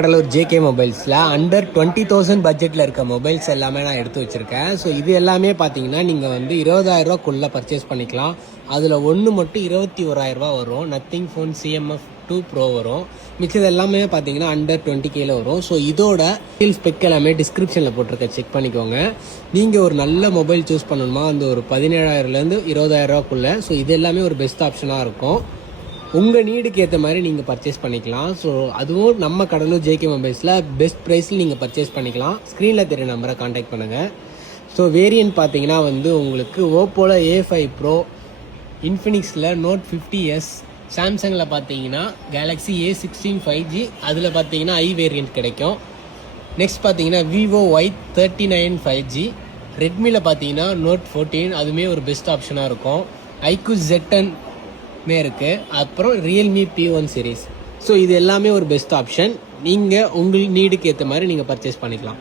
Cuddalore JK மொபைல்ஸில் under 20,000 பட்ஜெட்டில் இருக்க mobiles எல்லாமே நான் எடுத்து வச்சுருக்கேன். ஸோ இது எல்லாமே பார்த்தீங்கன்னா நீங்கள் வந்து 20,000 பர்ச்சேஸ் பண்ணிக்கலாம். அதில் ஒன்று மட்டும் 21,000 வரும். நத்திங் ஃபோன் CMF 2 Pro வரும். மிச்சது எல்லாமே பார்த்தீங்கன்னா அண்டர் 20Kல வரும். ஸோ இதோட டீல் ஸ்பெக் எல்லாமே டிஸ்கிரிப்ஷனில் போட்டிருக்க, செக் பண்ணிக்கோங்க. நீங்கள் ஒரு நல்ல மொபைல் சூஸ் பண்ணணுமா அந்த ஒரு 17,000லேருந்து 20,000 ஸோ இது எல்லாமே ஒரு பெஸ்ட் ஆப்ஷனாக இருக்கும். உங்கள் நீடுக்கு ஏற்ற மாதிரி நீங்கள் பர்ச்சேஸ் பண்ணிக்கலாம். ஸோ அதுவும் நம்ம கடலூர் ஜேகே மொபைல்ஸில் பெஸ்ட் ப்ரைஸில் நீங்கள் பர்ச்சேஸ் பண்ணிக்கலாம். ஸ்க்ரீனில் தெரிய நம்பரை காண்டாக்ட் பண்ணுங்கள். ஸோ வேரியன்ட் பார்த்தீங்கன்னா வந்து உங்களுக்கு ஓப்போவில் A5 Pro, இன்ஃபினிக்ஸில் Note 50s, சாம்சங்கில் பார்த்தீங்கன்னா கேலக்ஸி A16 5G, அதில் பார்த்தீங்கன்னா வேரியன்ட் கிடைக்கும். நெக்ஸ்ட் பார்த்தீங்கன்னா விவோ Y39 5G, ரெட்மியில் பார்த்தீங்கன்னா Note 14, அதுவுமே ஒரு பெஸ்ட் ஆப்ஷனாக இருக்கும். iQOO Z10 இருக்குது. அப்புறம் ரியல்மி P1 சீரீஸ். ஸோ இது எல்லாமே ஒரு பெஸ்ட் ஆப்ஷன். நீங்கள் உங்கள் நீடுக்கு ஏற்ற மாதிரி நீங்கள் பர்ச்சேஸ் பண்ணிக்கலாம்.